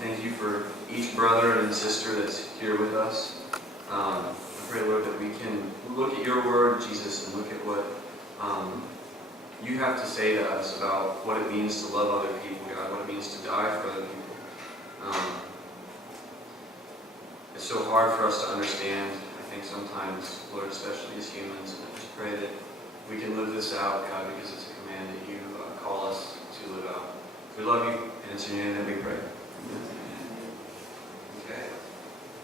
Thank you for each brother and sister that's here with us. I pray, Lord, that we can look at your word, Jesus, and look at what you have to say to us about what it means to love other people, God, what it means to die for other people. It's so hard for us to understand, I think sometimes, Lord, especially as humans, and I just pray that we can live this out, God, because it's a command that you call us to live out. We love you, and it's in your name that we pray. Okay.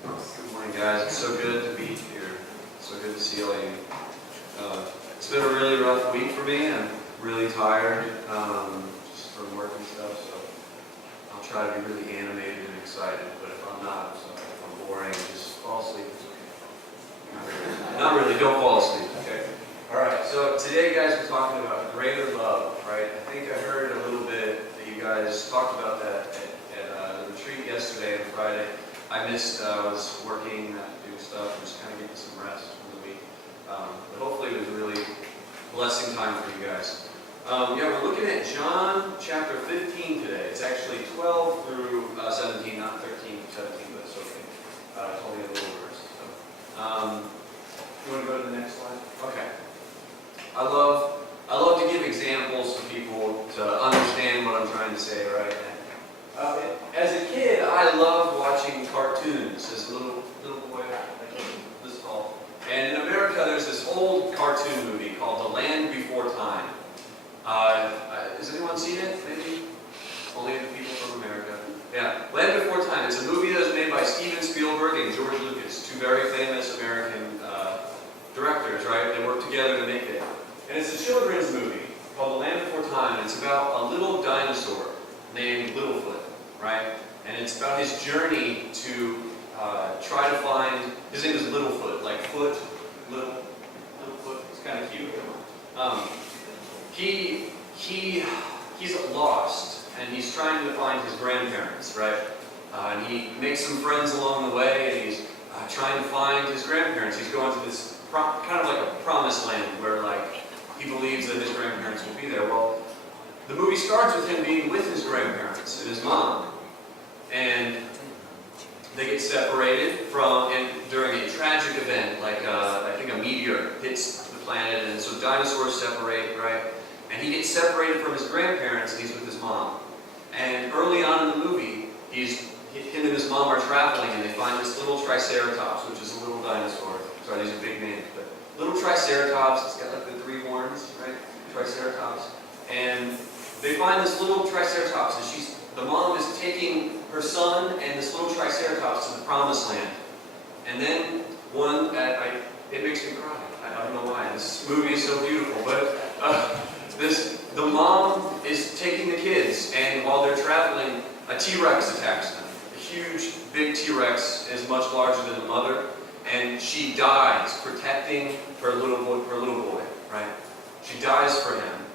Good morning, guys. It's so good to be here. It's so good to see all of you. It's been a really rough week for me. I'm really tired just from work and stuff, so I'll try to be really animated and excited, but if I'm not, I'm sorry. If I'm boring, just fall asleep. It's okay. Not really. Don't fall asleep, okay? All right, so today, guys, we're talking about greater love, right? I think I heard a little bit that you guys talked about that at the retreat yesterday and Friday. I missed, I was working, doing stuff, and just kind of getting some rest from the week. But hopefully it was a really blessing time for you guys. Yeah, we're looking at John chapter 15 today. It's actually 12 through 17, not 13 through 17, but it's okay. It's only a little verse. So. You want to go to the next slide? Okay. I love to give examples to people to understand what I'm trying to say, right? As a kid, I loved watching cartoons. As a little boy, like this tall. And in America, there's this old cartoon movie called The Land Before Time. Has anyone seen it? Maybe? Only the people from America. Yeah, Land Before Time. It's a movie that was made by Steven Spielberg and George Lucas, two very famous American directors, right? They worked together to make it. And it's a children's movie called The Land Before Time. And it's about a little dinosaur named Littlefoot, right? And it's about his journey to try to find, his name is Littlefoot, like foot, Littlefoot. It's kind of cute. He's lost, and he's trying to find his grandparents, right? And he makes some friends along the way, and he's trying to find his grandparents. He's going to this kind of like a promised land where, like, he believes that his grandparents will be there. Well, the movie starts with him being with his grandparents and his mom, and they get separated during a tragic event, like I think a meteor hits the planet, and so dinosaurs separate, right? And he gets separated from his grandparents, and he's with his mom. And early on in the movie, him and his mom are traveling, and they find this little triceratops, which is a little dinosaur. Sorry, these are big names, but little triceratops. It's got like the 3 horns, right? Triceratops. And they find this little triceratops, and the mom is taking her son and this little triceratops to the promised land. And then it makes me cry. I don't know why. This movie is so beautiful, but the mom is taking the kids, and while they're traveling, a T-Rex attacks them. A huge, big T-Rex is much larger than the mother, and she dies protecting her little boy, right? She dies for him,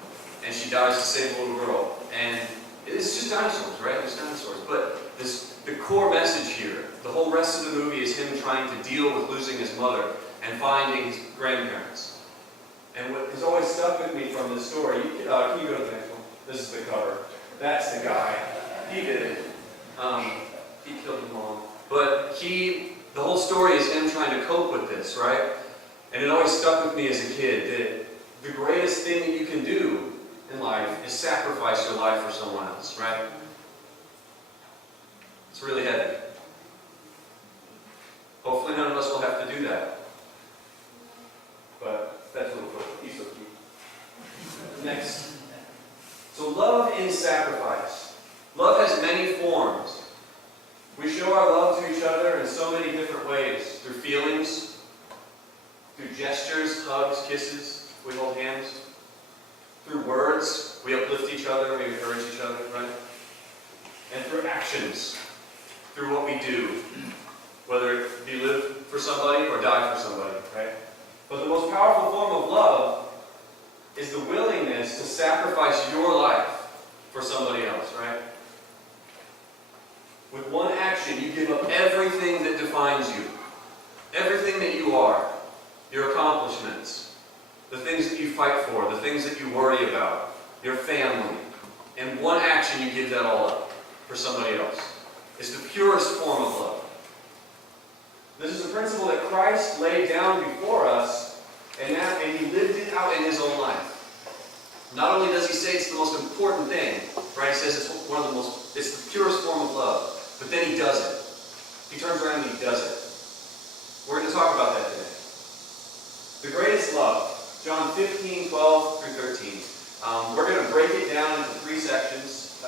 and she dies to save the little girl. And it's just dinosaurs, right? There's dinosaurs. But the core message here, the whole rest of the movie is him trying to deal with losing his mother and finding his grandparents. And what has always stuck with me from this story, can you go to the next one? This is the cover. That's the guy. He did it. He killed his mom. But the whole story is him trying to cope with this, right? And it always stuck with me as a kid that the greatest thing that you can do in life is sacrifice your life for someone else, right? It's really heavy. Hopefully none of us will have to do that. But that's Littlefoot. He's so cute. Next. So love in sacrifice. Love has many forms. We show our love to each other in so many different ways. Through feelings, through gestures, hugs, kisses, we hold hands. Through words, we uplift each other, we encourage each other, right? And through actions, through what we do, whether it be live for somebody or die for somebody, right? But the most powerful form of love is the willingness to sacrifice your life for somebody else, right? With one action, you give up everything that defines you, everything that you are, your accomplishments, the things that you fight for, the things that you worry about, your family. In one action, you give that all up for somebody else. is the purest form of love. This is a principle that Christ laid down before us, and He lived it out in His own life. Not only does He say it's the most important thing, right? He says it's the purest form of love, but then He does it. He turns around and He does it. We're going to talk about that today. The greatest love, John 15, 12 through 13. We're going to break it down into three sections.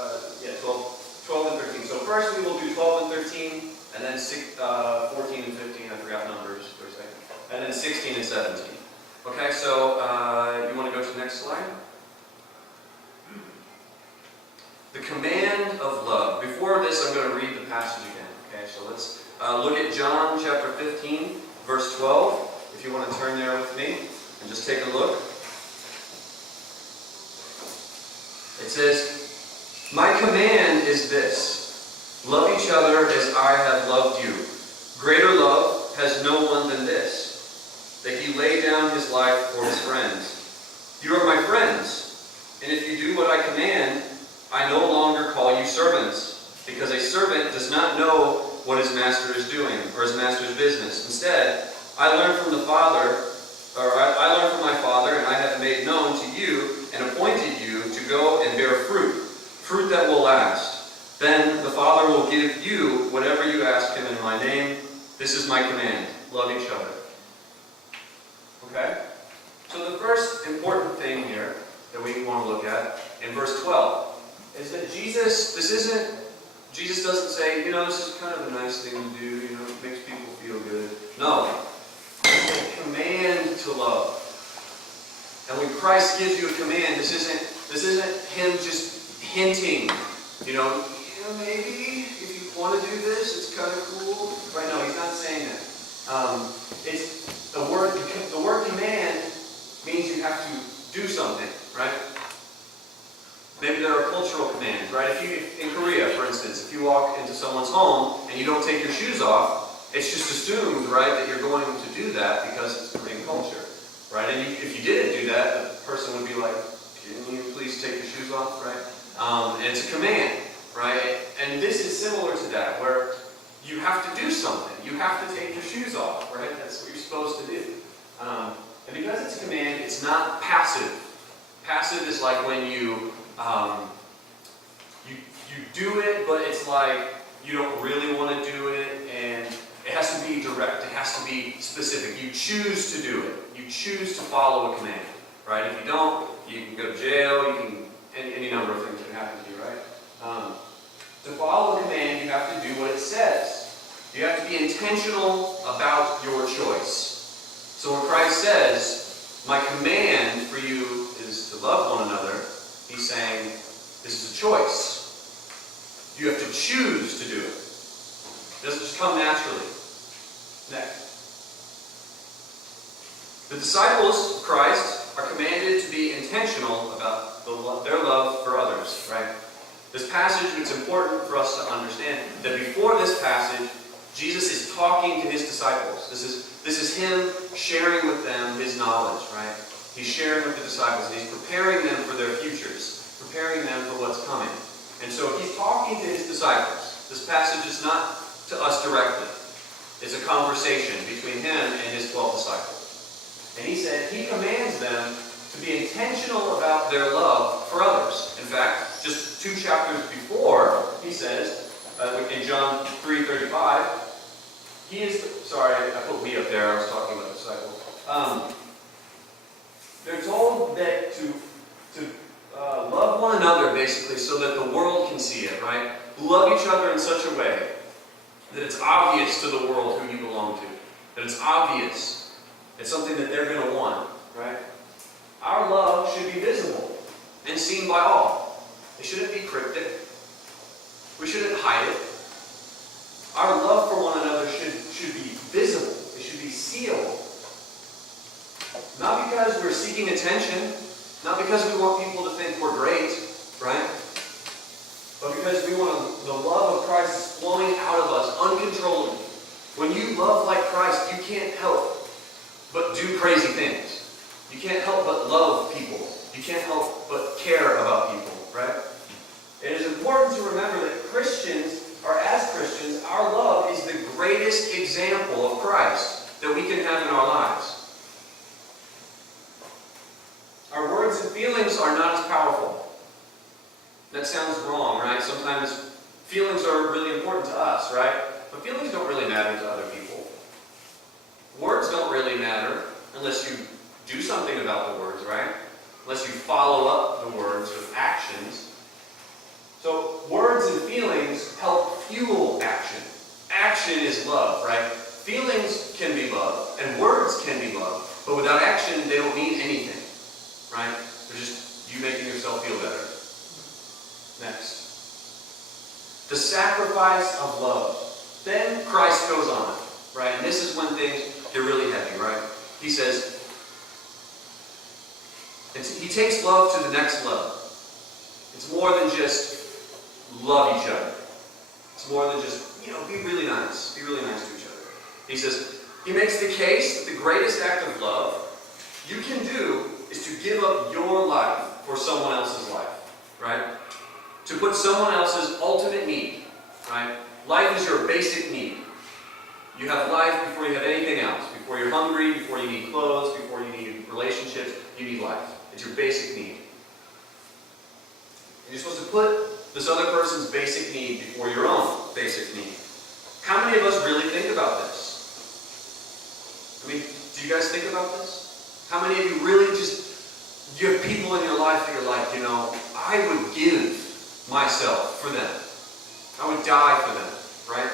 12 and 13. So first we will do 12 and 13, and then 14 and 15. I forgot numbers for a second. And then 16 and 17. Okay, so you want to go to the next slide? The command of love. Before this, I'm going to read the passage again. Okay, so let's look at John chapter 15, verse 12. If you want to turn there with me and just take a look. It says, "My command is this, love each other as I have loved you. Greater love has no one than this, that he lay down his life for his friends. You are my friends, and if you do what I command, I no longer call you servants, because a servant does not know what his master is doing, or his master's business. Instead, I learned from my Father, and I have made known to you and appointed you to go and bear fruit that will last. Then the Father will give you whatever you ask Him in my name. This is my command, love each other." Okay? So the first important thing here that we want to look at in verse 12 is that Jesus doesn't say, this is kind of a nice thing to do, it makes people feel good. No. It's a command to love. And when Christ gives you a command, this isn't Him just hinting, maybe if you want to do this, it's kind of cool. Right? No, He's not saying that. It's the word command means you have to do something, right? Maybe there are cultural commands, right? In Korea, for instance, if you walk into someone's home and you don't take your shoes off, it's just assumed, right, that you're going to do that because it's Korean culture, right? And if you didn't do that, the person would be like, "Can you please take your shoes off?" Right? And it's a command, right? And this is similar to that, where you have to do something. You have to take your shoes off, right? That's what you're supposed to do. And because it's a command, it's not passive. Passive is like when you do it, but it's like you don't really want to do it, and it has to be direct. It has to be specific. You choose to do it. You choose to follow a command, right? If you don't, you can go to jail. Any number of things can happen to you, right? To follow a command, you have to do what it says. You have to be intentional about your choice. So when Christ says, "My command for you is to love one another," He's saying, this is a choice. You have to choose to do it. It doesn't just come naturally. Next. The disciples of Christ are commanded to be intentional about their love for others, right? This passage, it's important for us to understand that before this passage, Jesus is talking to His disciples. This is Him sharing with them His knowledge, right? He's sharing with the disciples, and He's preparing them for their futures, preparing them for what's coming. And so He's talking to His disciples. This passage is not to us directly. It's a conversation between Him and His 12 disciples. And He said He commands them to be intentional about their love for others. In fact, just 2 chapters before, He says, in John 3:35, sorry, I put "we" up there, I was talking about disciples. They're told that to love one another, basically, so that the world can see it, right? Love each other in such a way that it's obvious to the world who you belong to. That it's obvious. It's something that they're going to want, right? Our love should be visible and seen by all. It shouldn't be cryptic. We shouldn't hide it. Our love for one another should be visible. It should be seeable. Not because we're seeking attention, not because we want people to think we're great, right? But because we want the love of Christ is flowing out of us uncontrollably. When you love like Christ, you can't help but do crazy things. You can't help but love people. You can't help but care about people, right? It is important to remember that Christians are as Christians greatest example of Christ that we can have in our lives. Our words and feelings are not as powerful. That sounds wrong, right? Sometimes feelings are really important to us, right? But feelings don't really matter to other people. Words don't really matter unless you do something about the words, right? Unless you follow up the words with actions. So words and feelings help fuel action. Action is love, right? Feelings can be love, and words can be love, but without action, they don't mean anything, right? They're just you making yourself feel better. Next. The sacrifice of love. Then Christ goes on, right? And this is when things get really heavy, right? He says, he takes love to the next level. It's more than just love each other. It's more than just, be really nice. Be really nice to each other. He says, he makes the case that the greatest act of love you can do is to give up your life for someone else's life, right? To put someone else's ultimate need, right? Life is your basic need. You have life before you have anything else. Before you're hungry, before you need clothes, before you need relationships, you need life. It's your basic need. And you're supposed to put this other person's basic need before your own basic need. How many of us really think about this? I mean, do you guys think about this? How many of you really you have people in your life that you're like, I would give myself for them. I would die for them, right?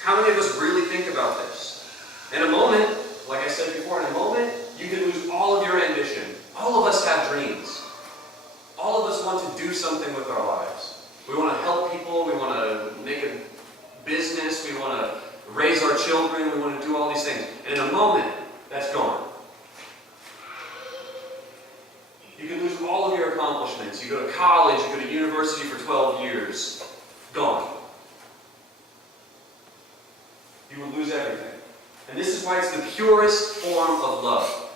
How many of us really think about this? In a moment, like I said before, in a moment, you can lose all of your ambition. All of us have dreams. All of us want to do something with our lives. We want to help people. We want to make a business. We want to raise our children. We want to do all these things. And in a moment, that's gone. You can lose all of your accomplishments. You go to college, you go to university for 12 years. Gone. You will lose everything. And this is why it's the purest form of love.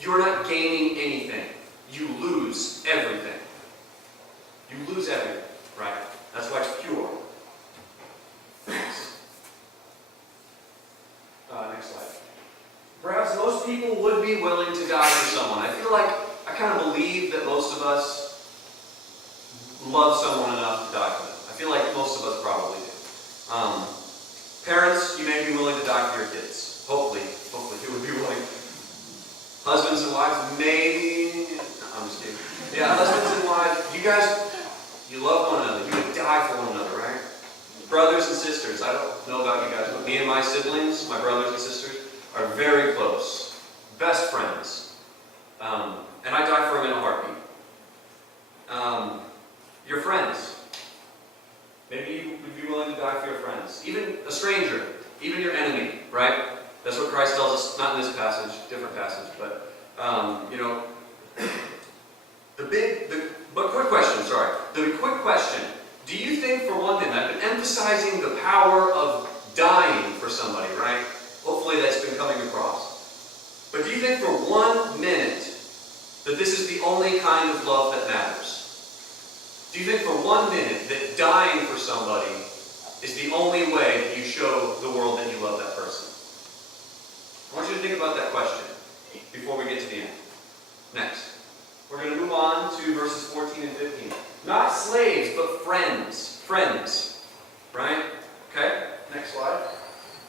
You are not gaining anything. You lose everything. You lose everything, right? That's why it's pure. Next. Next slide. Perhaps most people would be willing to die for someone. I feel like I kind of believe that most of us love someone enough to die for them. I feel like most of us probably do. Parents, you may be willing to die for your kids. Hopefully you would be willing. Husbands and wives, maybe. No, I'm just kidding. Yeah, husbands and wives, you love one another. You would die for one another, right? Brothers and sisters, I don't know about you guys, but me and my siblings, my brothers and sisters, are very close. Best friends. And I die for them in a heartbeat. Your friends. Maybe you would be willing to die for your friends. Even a stranger. Even your enemy, right? That's what Christ tells us, not in this passage, different passage, but, the quick question, do you think for one thing, I've been emphasizing the power of dying for somebody, right? Hopefully that's been coming across. But do you think for 1 minute that this is the only kind of love that matters? Do you think for 1 minute that dying for somebody is the only way that you show the world that you love that person? I want you to think about that question before we get to the end. Next. We're going to move on to verses 14 and 15. Not slaves, but friends. Friends. Right? Okay? Next slide.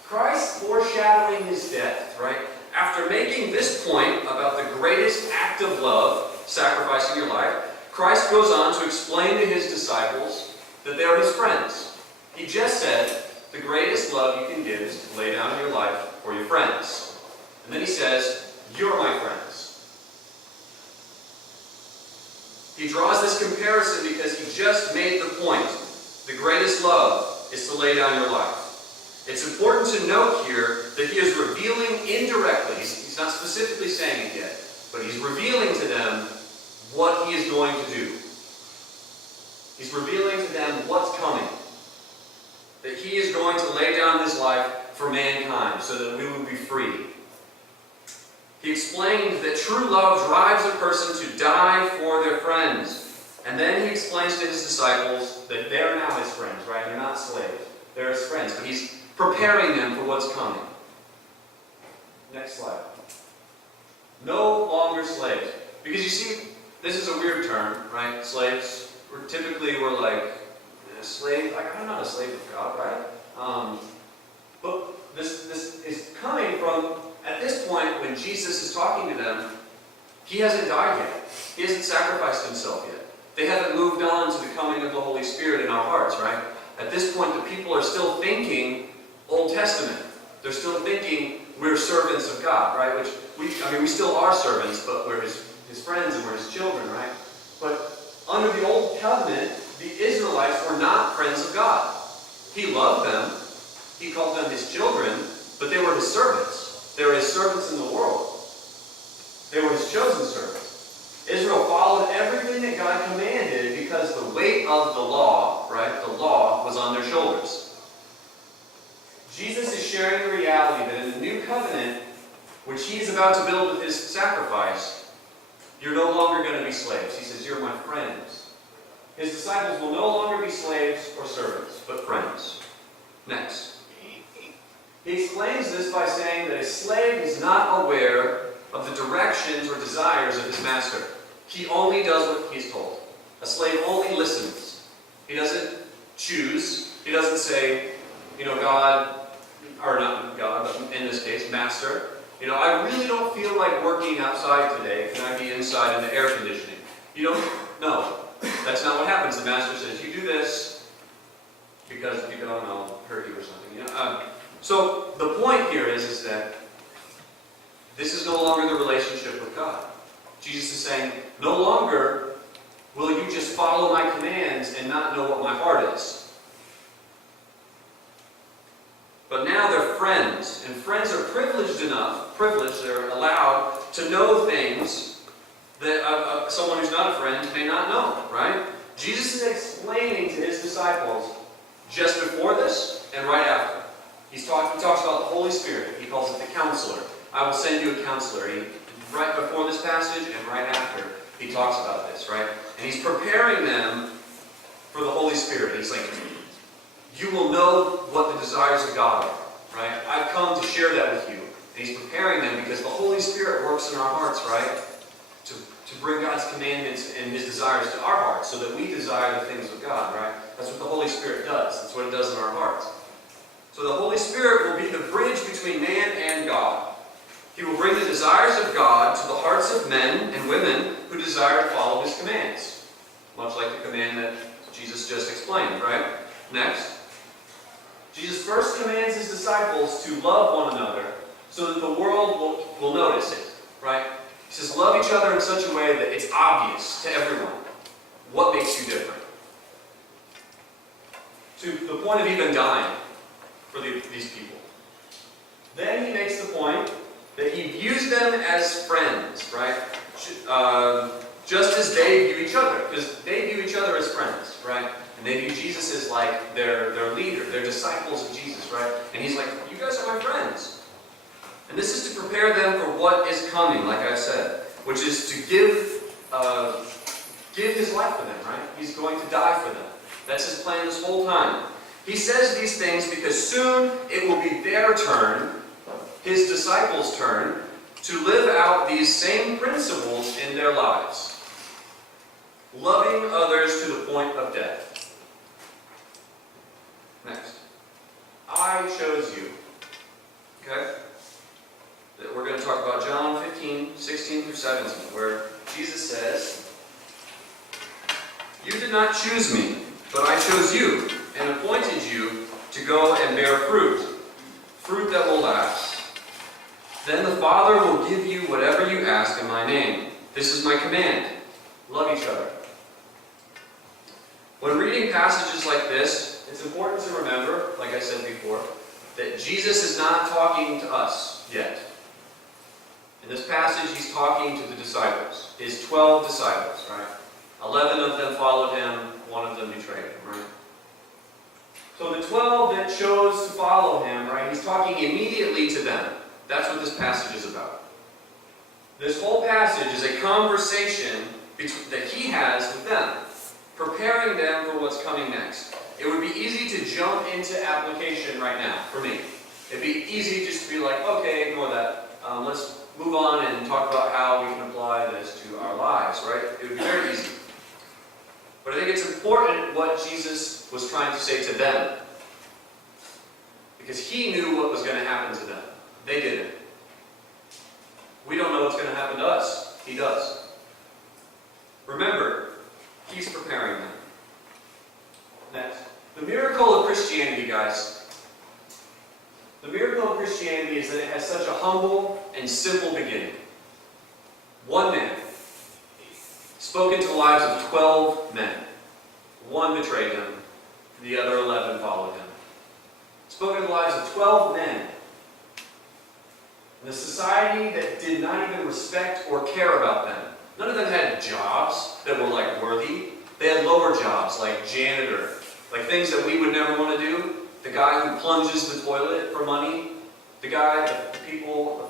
Christ foreshadowing his death, right? After making this point about the greatest act of love, sacrificing your life, Christ goes on to explain to his disciples that they are his friends. He just said, the greatest love you can give is to lay down your life for your friends. And then he says, you're my friends. He draws this comparison because he just made the point. The greatest love is to lay down your life. It's important to note here that he is revealing indirectly, he's not specifically saying it yet, but he's revealing to them what he is going to do. He's revealing to them what's coming. That he is going to lay down his life for mankind so that we would be free. He explained that true love drives a person to die for their friends. And then he explains to his disciples that they're now his friends, right? They're not slaves. They're his friends. But he's preparing them for what's coming. Next slide. No longer slaves. Because you see, this is a weird term, right? Slaves. We're like, a slave, like, I'm not a slave of God, right? But this is coming from, at this point, when Jesus is talking to them, he hasn't died yet. He hasn't sacrificed himself yet. They haven't moved on to the coming of the Holy Spirit in our hearts, right? At this point, the people are still thinking Old Testament. They're still thinking we're servants of God, right? Which we still are servants, but we're his friends and we're his children, right? But under the Old Covenant, the Israelites were not friends of God. He loved them. He called them his children, but they were his servants. They were his servants in the world. They were his chosen servants. Israel followed everything that God commanded because the weight of the law, right, the law was on their shoulders. Jesus is sharing the reality that in the new covenant, which he's about to build with his sacrifice, you're no longer going to be slaves. He says, you're my friends. His disciples will no longer be slaves or servants, but friends. Next. He explains this by saying that a slave is not aware of the directions or desires of his master. He only does what he's told. A slave only listens. He doesn't choose. He doesn't say, God, or not God, but in this case, master, I really don't feel like working outside today. Can I be inside in the air conditioning? No. That's not what happens. The master says, you do this because if you don't, I'll hurt you or something. So the point here is that this is no longer the relationship with God. Jesus is saying, no longer will you just follow my commands and not know what my heart is. But now they're friends, and friends are privileged, they're allowed to know things that someone who's not a friend may not know, right? Jesus is explaining to his disciples just before this and right after. He talks about the Holy Spirit. He calls it the counselor. I will send you a counselor. Right before this passage and right after, he talks about this, right? And he's preparing them for the Holy Spirit. He's like, you will know what the desires of God are, right? I've come to share that with you. And he's preparing them because the Holy Spirit works in our hearts, right? To bring God's commandments and his desires to our hearts so that we desire the things of God, right? That's what the Holy Spirit does. That's what it does in our hearts. So the Holy Spirit will be the bridge between man and God. He will bring the desires of God to the hearts of men and women who desire to follow his commands. Much like the command that Jesus just explained, right? Next. Jesus first commands his disciples to love one another so that the world will notice it, right? He says, love each other in such a way that it's obvious to everyone what makes you different. To the point of even dying for these people. Then he makes the point that he views them as friends, right? Just as they view each other, because they view each other as friends, right? And they view Jesus as like their leader, their disciples of Jesus, right? And he's like, you guys are my friends. And this is to prepare them for what is coming, like I said, which is to give his life for them, right? He's going to die for them. That's his plan this whole time. He says these things because soon it will be their turn, his disciples' turn, to live out these same principles in their lives. Loving others to the point of death. Next. I chose you. Okay? We're going to talk about John 15, 16 through 17, where Jesus says, you did not choose me, but I chose you and appointed you to go and bear fruit, fruit that will last. Then the Father will give you whatever you ask in my name. This is my command. Love each other. When reading passages like this, it's important to remember, like I said before, that Jesus is not talking to us yet. In this passage, he's talking to the disciples, his 12 disciples, right? 11 of them followed him, one of them betrayed him, right? So the 12 that chose to follow him, right, he's talking immediately to them. That's what this passage is about. This whole passage is a conversation that he has with them, preparing them for what's coming next. it would be easy to jump into application right now for me. It'd be easy just to be like, okay, ignore that. Let's move on and talk about how we can apply this to our lives, right? It would be very easy. But I think it's important what Jesus was trying to say to them. Because he knew what was going to happen to them. They didn't. We don't know what's going to happen to us. He does. Remember, he's preparing them. Next. The miracle of Christianity, guys. The miracle of Christianity is that it has such a humble and simple beginning. One man spoke into the lives of 12 men. One betrayed him. The other 11 followed him. Spoke into the lives of 12 men. In a society that did not even respect or care about them. None of them had jobs that were like worthy. They had lower jobs like janitor. Like things that we would never want to do. The guy who plunges the toilet for money. The guy, the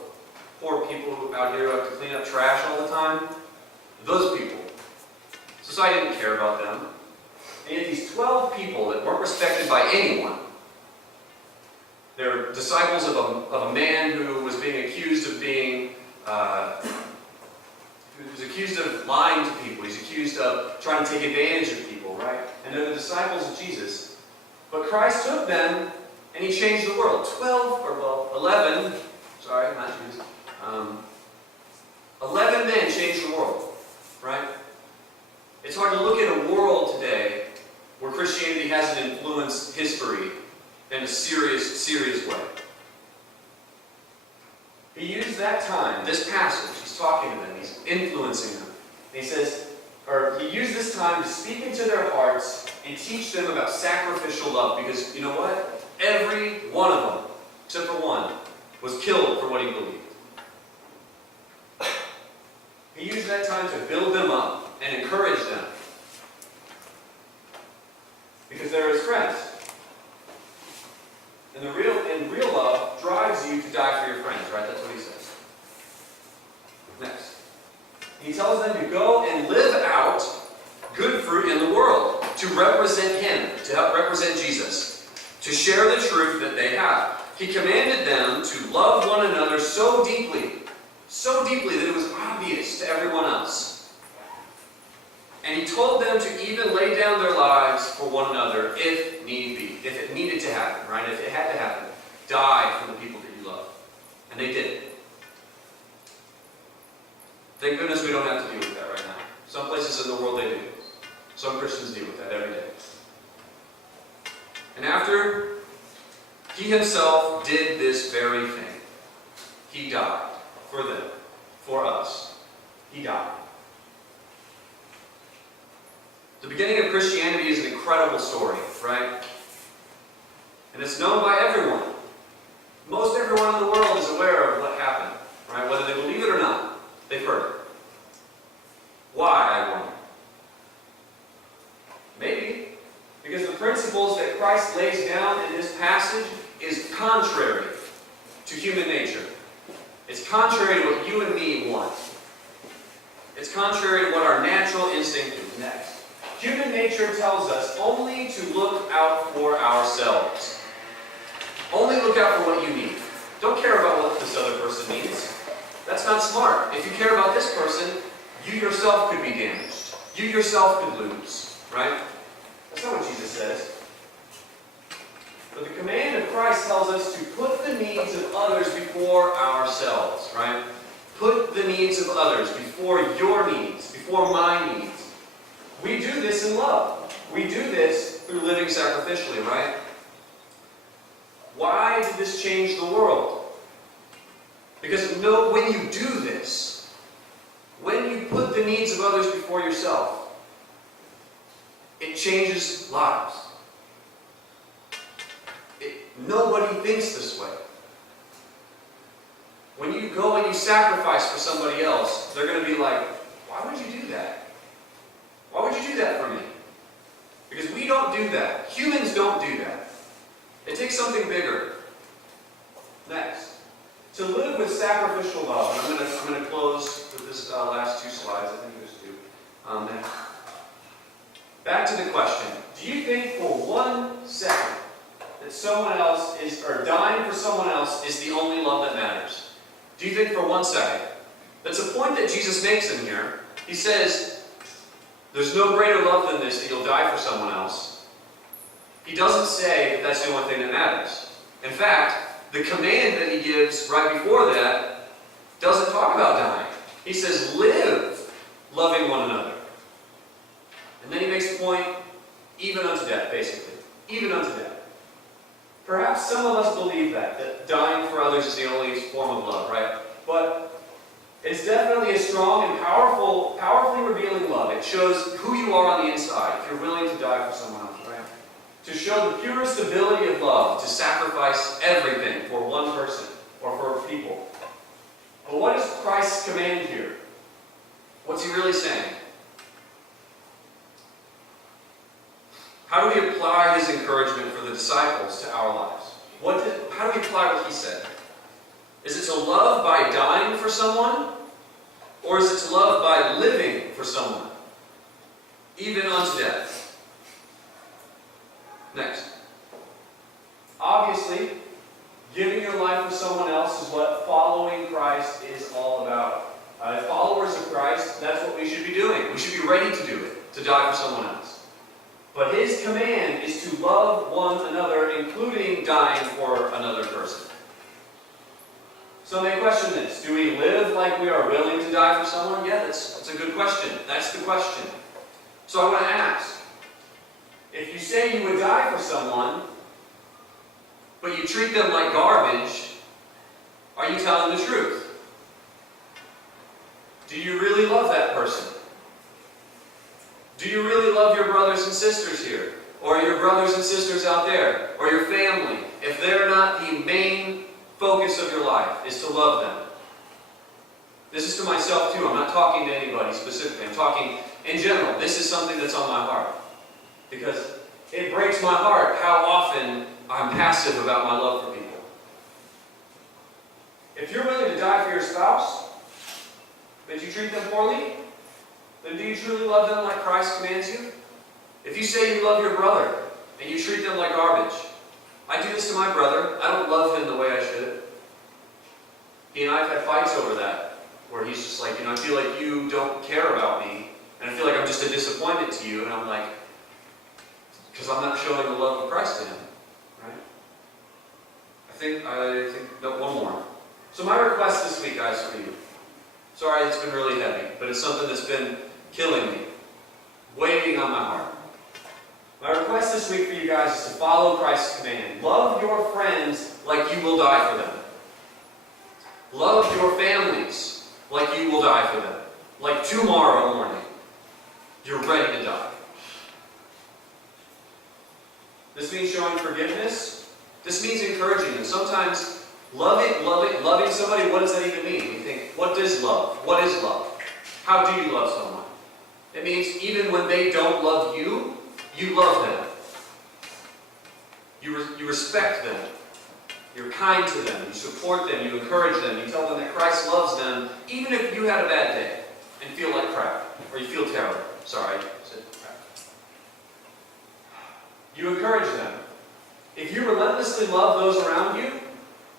poor people out here who have to clean up trash all the time. Those people. Society didn't care about them. And yet these 12 people that weren't respected by anyone, they're disciples of a man who was being accused of being, who was accused of lying to people. He's accused of trying to take advantage of people, right? And they're the disciples of Jesus. But Christ took them and he changed the world. 11, sorry, not Jesus. 11 men changed the world, right? It's hard to look at a world today where Christianity hasn't influenced history in a serious, serious way. He used that time, this passage, he's talking to them, he's influencing them. And he says, or he used this time to speak into their hearts and teach them about sacrificial love. Because you know what? Every one of them, except for one, was killed for what he believed. He used that time to build them up and encourage them. Because they're his friends. And real love drives you to die for your friends, right? That's what he says. Next. He tells them to go and live out good fruit in the world, to represent him, to help represent Jesus, to share the truth that they have. He commanded them to love one another so deeply that it was obvious to everyone else. And he told them to even lay down their lives for one another if need be, if it needed to happen, right? If it had to happen. Die for the people that you love. And they did. Thank goodness we don't have to deal with that right now. Some places in the world they do. Some Christians deal with that every day. And after he himself did this very thing, he died for them, for us. He died. The beginning of Christianity is an incredible story, right? And it's known by everyone. Most everyone in the world is aware of what happened, right? Whether they believe it or not, they've heard it. Why, I wonder? Maybe because the principles that Christ lays down in this passage is contrary to human nature. It's contrary to what you and me want. It's contrary to what our natural instinct is. Next. Human nature tells us only to look out for ourselves. Only look out for what you need. Don't care about what this other person needs. That's not smart. If you care about this person, you yourself could be damaged. You yourself could lose. Right? That's not what Jesus says. But the command of Christ tells us to put the needs of others before ourselves. Right? Put the needs of others before your needs, before my needs. We do this in love. We do this through living sacrificially, right? Why did this change the world? Because when you do this, when you put the needs of others before yourself, it changes lives. Nobody thinks this way. When you go and you sacrifice for somebody else, they're going to be like, why would you do that? Why would you do that for me? Because we don't do that. Humans don't do that. It takes something bigger. Next. To live with sacrificial love. And I'm going to close with this last two slides. I think there's two. Back to the question. Do you think for 1 second that someone else is, or dying for someone else is the only love that matters? Do you think for 1 second? That's a point that Jesus makes in here. He says, there's no greater love than this, that you'll die for someone else. He doesn't say that that's the only thing that matters. In fact, the command that he gives right before that doesn't talk about dying. He says, live loving one another. And then he makes the point, even unto death, basically. Even unto death. Perhaps some of us believe that dying for others is the only form of love, right? But it's definitely a strong and powerfully revealing love. It shows who you are on the inside, if you're willing to die for someone else, right? To show the purest ability of love, to sacrifice everything for one person or for people. But what is Christ's command here? What's he really saying? How do we apply his encouragement for the disciples to our lives? How do we apply what he said? Is it to love by dying for someone? Or is it to love by living for someone? Even unto death. Next. Obviously, giving your life for someone else is what following Christ is all about. As followers of Christ, that's what we should be doing. We should be ready to do it, to die for someone else. But his command is to love one another, including dying for another person. So they question this. Do we live like we are willing to die for someone? Yeah, that's a good question. That's the question. So I want to ask, if you say you would die for someone, but you treat them like garbage, are you telling the truth? Do you really love that person? Do you really love your brothers and sisters here? Or your brothers and sisters out there? Or your family? If they're not the main focus of your life, is to love them. This is to myself too. I'm not talking to anybody specifically. I'm talking in general. This is something that's on my heart. Because it breaks my heart how often I'm passive about my love for people. If you're willing to die for your spouse, but you treat them poorly, then do you truly love them like Christ commands you? If you say you love your brother, and you treat them like garbage, I do this to my brother, I don't love him the way I should. He and I have had fights over that, where he's just like, I feel like you don't care about me, and I feel like I'm just a disappointment to you, and I'm like, because I'm not showing the love of Christ to him, right? I think that one more. So my request this week, guys, for you. Sorry, it's been really heavy, but it's something that's been killing me, weighing on my heart. My request this week for you guys is to follow Christ's command. Love your friends like you will die for them. Love your families like you will die for them. Like tomorrow morning, you're ready to die. This means showing forgiveness. This means encouraging them. Sometimes loving somebody, what does that even mean? You think, what is love? What is love? How do you love someone? It means even when they don't love you, you love them. You respect them. You're kind to them. You support them. You encourage them. You tell them that Christ loves them, even if you had a bad day and feel like crap, or you feel terrible. Sorry, I said crap. You encourage them. If you relentlessly love those around you,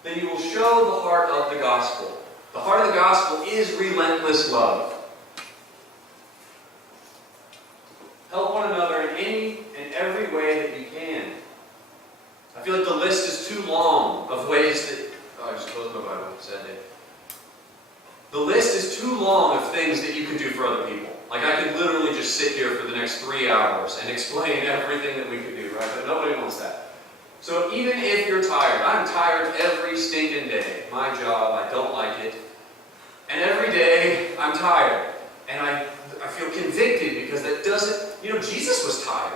then you will show the heart of the gospel. The heart of the gospel is relentless love. Help one another in any and every way that you can. I feel like the list is too long of ways that... Oh, I just closed my Bible. Sad day. The list is too long of things that you can do for other people. Like I could literally just sit here for the next 3 hours and explain everything that we could do, right? But nobody wants that. So even if you're tired, I'm tired every stinking day. My job, I don't like it. And every day, I'm tired. And I feel convicted because that doesn't... Jesus was tired.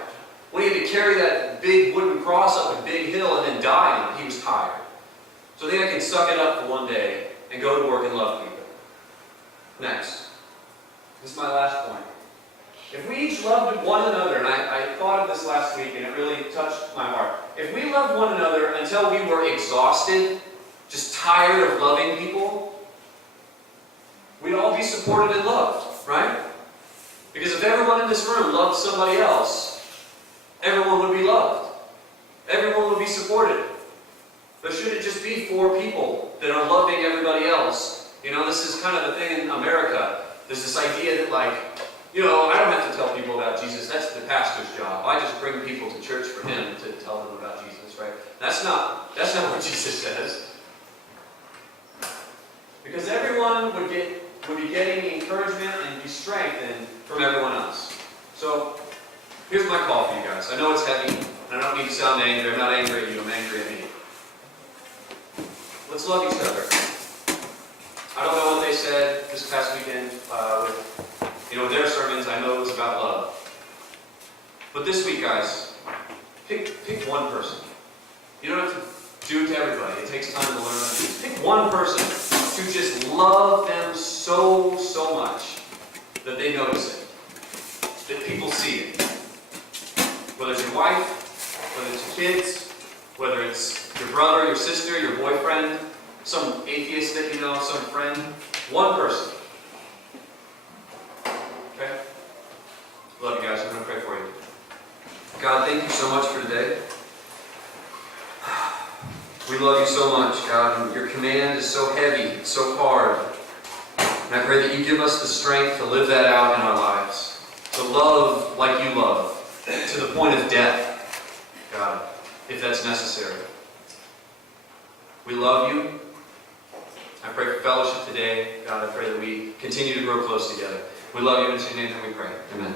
When he had to carry that big wooden cross up a big hill and then die on it, he was tired. So I think I can suck it up for one day and go to work and love people. Next. This is my last point. If we each loved one another, and I thought of this last week and it really touched my heart. If we loved one another until we were exhausted, just tired of loving people, we'd all be supported and loved, right? Because if everyone in this room loved somebody else, everyone would be loved. Everyone would be supported. There shouldn't just be 4 people that are loving everybody else. You know, this is kind of the thing in America. There's this idea that, like, you know, I don't have to tell people about Jesus. That's the pastor's job. I just bring people to church for him to tell them about Jesus, right? That's not what Jesus says. Because everyone would be getting encouragement and be strengthened from everyone else. So, here's my call for you guys. I know it's heavy, and I don't need to sound angry. I'm not angry at you, I'm angry at me. Let's love each other. I don't know what they said this past weekend with their sermons. I know it was about love. But this week, guys, pick one person. You don't have to do it to everybody. It takes time to learn. Pick one person to just love them so, so much that they notice it. That people see it. Whether it's your wife, whether it's your kids, whether it's your brother, your sister, your boyfriend, some atheist that you know, some friend. One person. Okay? Love you guys. I'm going to pray for you. God, thank you so much for today. We love you so much, God, and your command is so heavy, so hard. And I pray that you give us the strength to live that out in our lives. To love like you love. To the point of death, God, if that's necessary. We love you. I pray for fellowship today. God, I pray that we continue to grow close together. We love you, and in your name that we pray. Amen.